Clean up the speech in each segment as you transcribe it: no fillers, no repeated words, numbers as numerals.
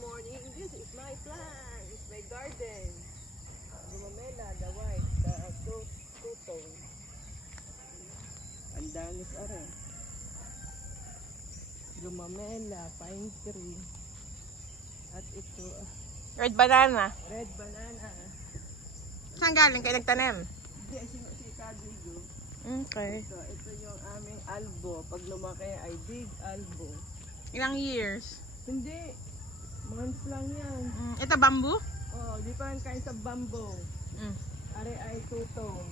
morning. This is my plants, my garden. Gumamela, the white, the two-tone. Ang danis are. Gumamela, pine tree. At ito, Red banana. red banana. Saan galing kayo nagtanim? Hindi, si Kadigo. Okay. Ito yung aming albo. Pag lumaki ay big albo. Ilang years? Hindi, months lang yan. Ito bamboo? Oh, di pa rin kain sa bamboo. Are ay two-tone.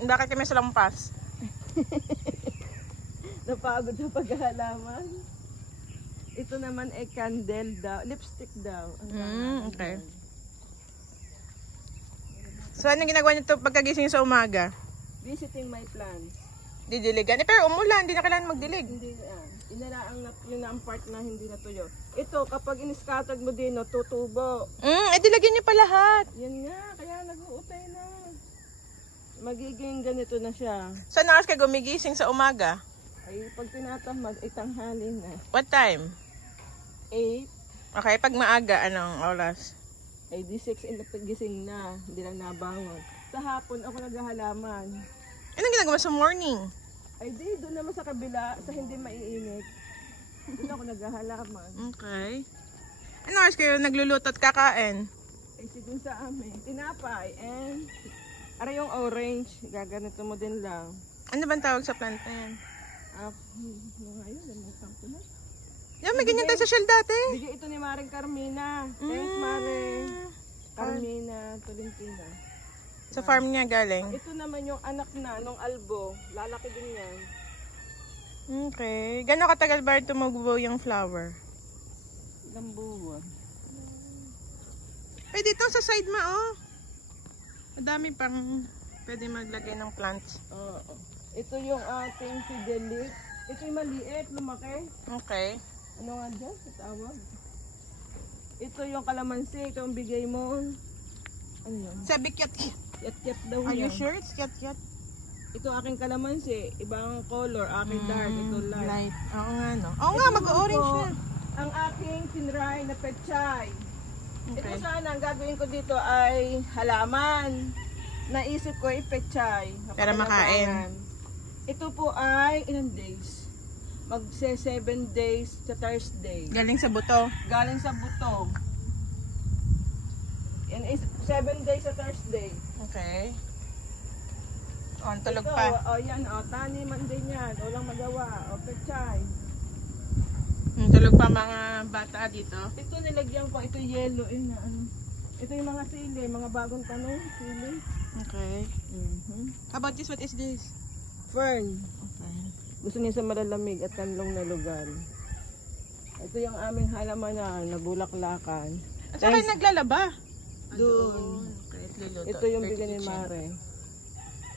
Bakit kami sa lampas? Napagod sa paghahalaman. Ito naman ay candle daw, lipstick daw. Okay. So anong ginagawa niyo pagkagising sa umaga? Visiting my plants. Didiligan? Pero umulan, hindi na kailangan magdilig. Hindi inalaang yun na ang part na hindi natuyo. Ito, kapag in-scattered mo din, no, tutubo. Dilagyan niyo pa lahat. Yan nga, kaya nag-uutay na. Magiging ganito na siya. Saan oras kayo gumigising sa umaga? Ay, pag tinatamad, ay tanghali na. What time? 8, Okay, pag maaga, anong oras? ay di 6 gising na. Hindi lang nabangon. Sa hapon, ako naghahalaman. Anong ginagawa sa morning? Ay di, doon naman sa kabila, sa hindi maiinit. Doon ako naghahalaman. Okay. Anong oras kayo nagluluto at kakain? Ay sigun sa amin. Tinapay and ara yung orange. Gaganito mo din lang. Ano bang tawag sa plant na yan? Ngayon, namutan ko na. Yan, may ganyan tayo sa shell dati. Bigay ito ni Maring Carmina. Thanks, Maring. Carmina, Tolentino. Sa farm niya galing. Ito naman yung anak na nung albo. Lalaki din yan. Okay. Gano'ng katagal ba tumubo yung flower? Ilang buwan. Pwede dito sa side mo, oh. Madami pang pwede maglagay ng plants. Oo. Ito yung ating fidelit. Ito yung maliit, lumaki. Okay. Ano nga dyan? Tawag. Ito yung kalamansi. Ito yung bigay mo. Ano yun? Sabi kyat. Yat-yat daw Are you yan. sure it's kyat? Ito aking kalamansi. Ibang color. Aking dark. Ito light. Oo nga, no? Oo nga, mag-orange na. Ang aking tinray na pechay. Okay. Ito sana, ang gagawin ko dito ay halaman. Naisip ko ay pechay. Para makain. Ito po ay ilang days? Magse 7 days sa Thursday. Galing sa buto. Galing sa buto. Yan is 7 days sa Thursday. Okay. On, tulog Ito, pa. yan, taniman din yan. Walang magawa. Pechay. Tulog pa mga bata dito. Ito nilagyan ko, ito yellow. Ito yung mga sili, mga bagong tanong, sili. Okay. How about this? What is this? Fern. Okay. Gusto niya sa malalamig at kanlong na lugar. Ito yung aming halaman na nabulaklakan. At saka naglalaba. Doon. Okay, Ito yung bigyan ni Mare.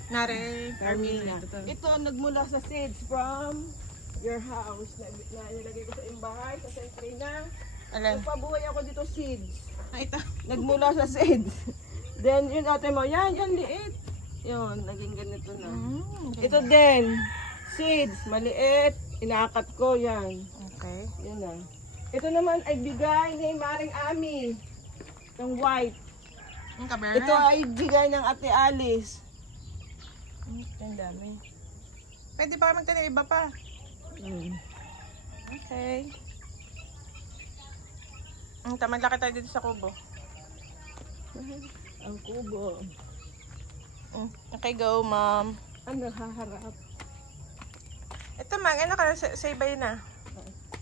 Nare, Carmina. Ito nagmula sa seeds from your house na nilagay ko sa imbahay, sa sentrina. Alam. Nagpabuhay ako dito seeds. Ito. Nagmula sa seeds. Then yun ate mo, yan liit. Yun, naging ganito na. Ito din, seeds, maliit. Inaakat ko yan. Okay. Yan na. Ito naman ay bigay ni Maring Ami. Ng white. Ito ay bigay ng Ate Alice. Ang dami. Pwede pa magtanim iba pa. Okay. Ang tamad laki tayo dito sa kubo. Ang kubo. Okay, go, mom. Ano haharap? Ito, ano ka, say bye na.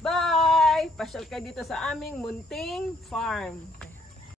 Bye! Pasyal ka dito sa aming munting farm.